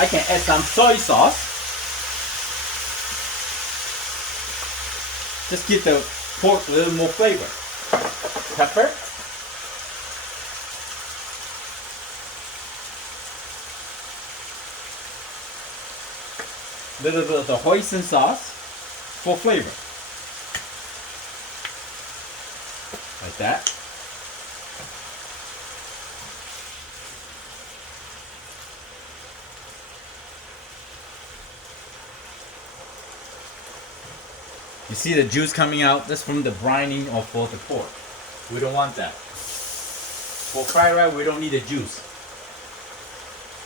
I can add some soy sauce. Just give the pork a little more flavor. Pepper. Little bit of the hoisin sauce for flavor. Like that. You see the juice coming out? That's from the brining or for the pork. We don't want that. For fried rice, we don't need the juice.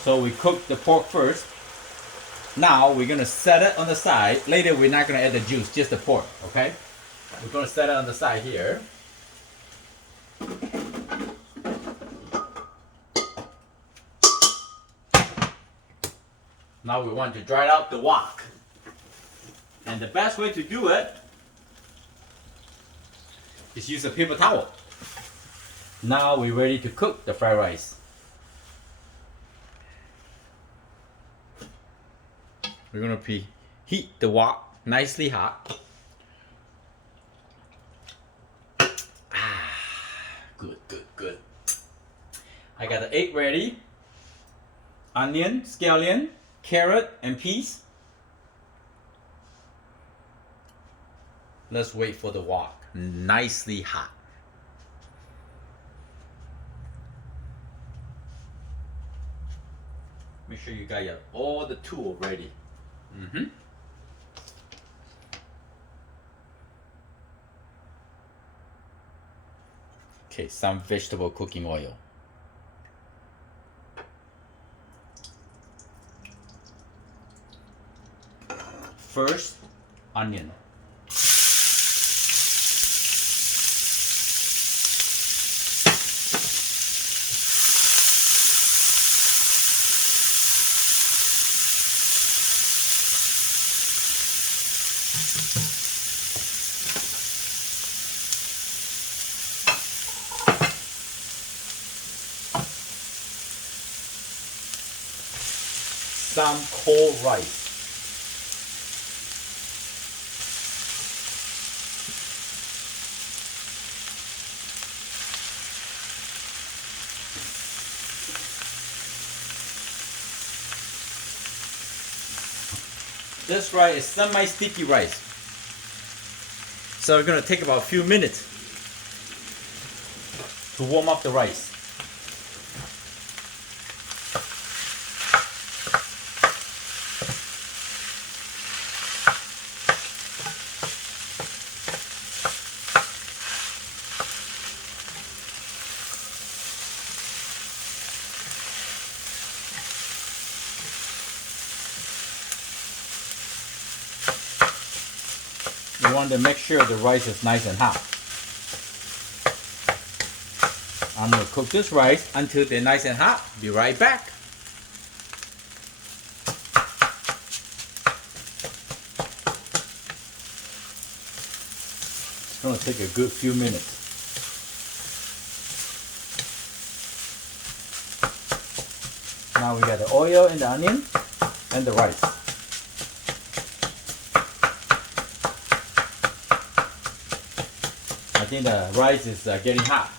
So we cook the pork first. Now we're gonna set it on the side. Later we're not gonna add the juice, just the pork, okay? We're gonna set it on the side here. Now we want to dry out the wok. And the best way to do it is use a paper towel. Now we're ready to cook the fried rice. We're gonna preheat the wok nicely hot. Good, good, good. I got the egg ready. Onion, scallion, carrot, and peas. Let's wait for the wok nicely hot. Make sure you got all the tools ready. Okay, some vegetable cooking oil. First, onion. Some cold rice. This rice is semi-sticky rice. So we're going to take about a few minutes to warm up the rice. You want to make sure the rice is nice and hot. I'm going to cook this rice until they're nice and hot. Be right back. It's going to take a good few minutes. Now we got the oil and the onion and the rice. I think the rice is getting hot.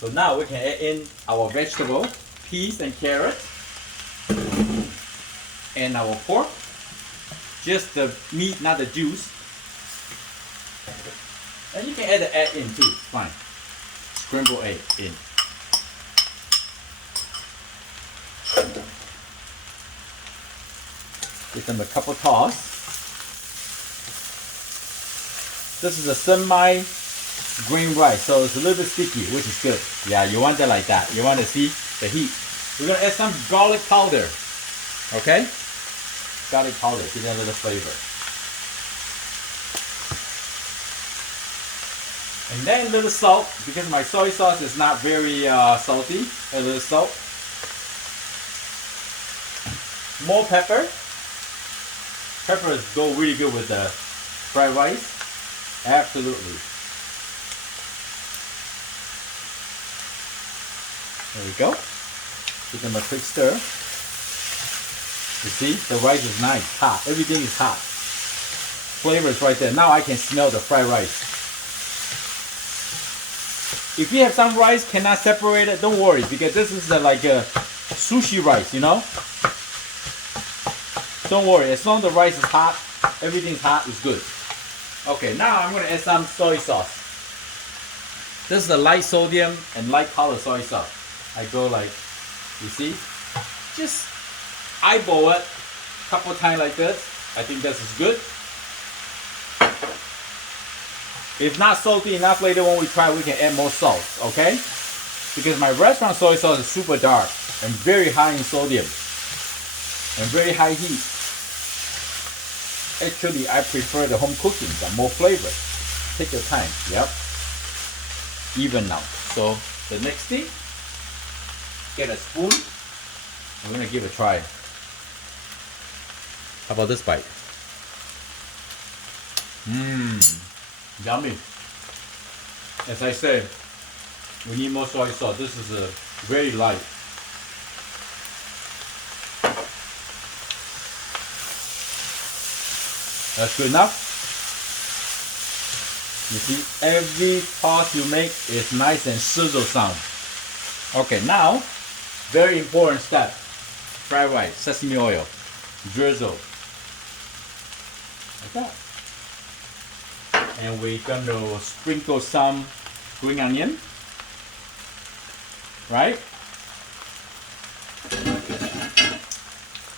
So now we can add in our vegetable, peas and carrots, and our pork. Just the meat, not the juice. And you can add the egg in too, it's fine. Scrambled egg in. Give them a couple toss. This is a semi-green rice, so it's a little bit sticky, which is good. Yeah, you want it like that. You want to see the heat. We're gonna add some garlic powder. Okay? Garlic powder, give it a little flavor. And then a little salt, because my soy sauce is not very salty. A little salt. More pepper. Peppers go really good with the fried rice. Absolutely. There we go. Give them a quick stir. You see, the rice is nice, hot. Everything is hot. Flavor is right there. Now I can smell the fried rice. If you have some rice cannot separate it, don't worry, because this is like a sushi rice, you know. Don't worry, as long as the rice is hot, everything's hot, it's good. Okay, now I'm gonna add some soy sauce. This is the light sodium and light color soy sauce. I go like, you see, just eyeball it a couple times like this. I think this is good. If not salty enough, later when we try, we can add more salt, okay? Because my restaurant soy sauce is super dark and very high in sodium and very high heat. Actually, I prefer the home cooking, got more flavor. Take your time, yep. Even now. So the next thing, get a spoon. I'm gonna give it a try. How about this bite? Yummy. As I said, we need more soy sauce. This is very light. That's good enough. You see, every toss you make is nice and sizzle sound. Okay, now, very important step. Fried rice, sesame oil, drizzle. Like that. And we're gonna sprinkle some green onion. Right?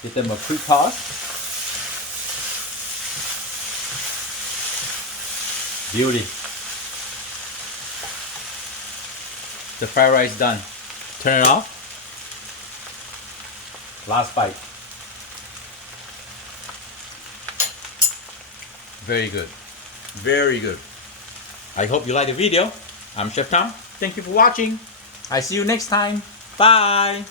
Give them a quick toss. Beauty. The fried rice done. Turn it off. Last bite. Very good. Very good. I hope you like the video. I'm Chef Tom. Thank you for watching. I see you next time. Bye.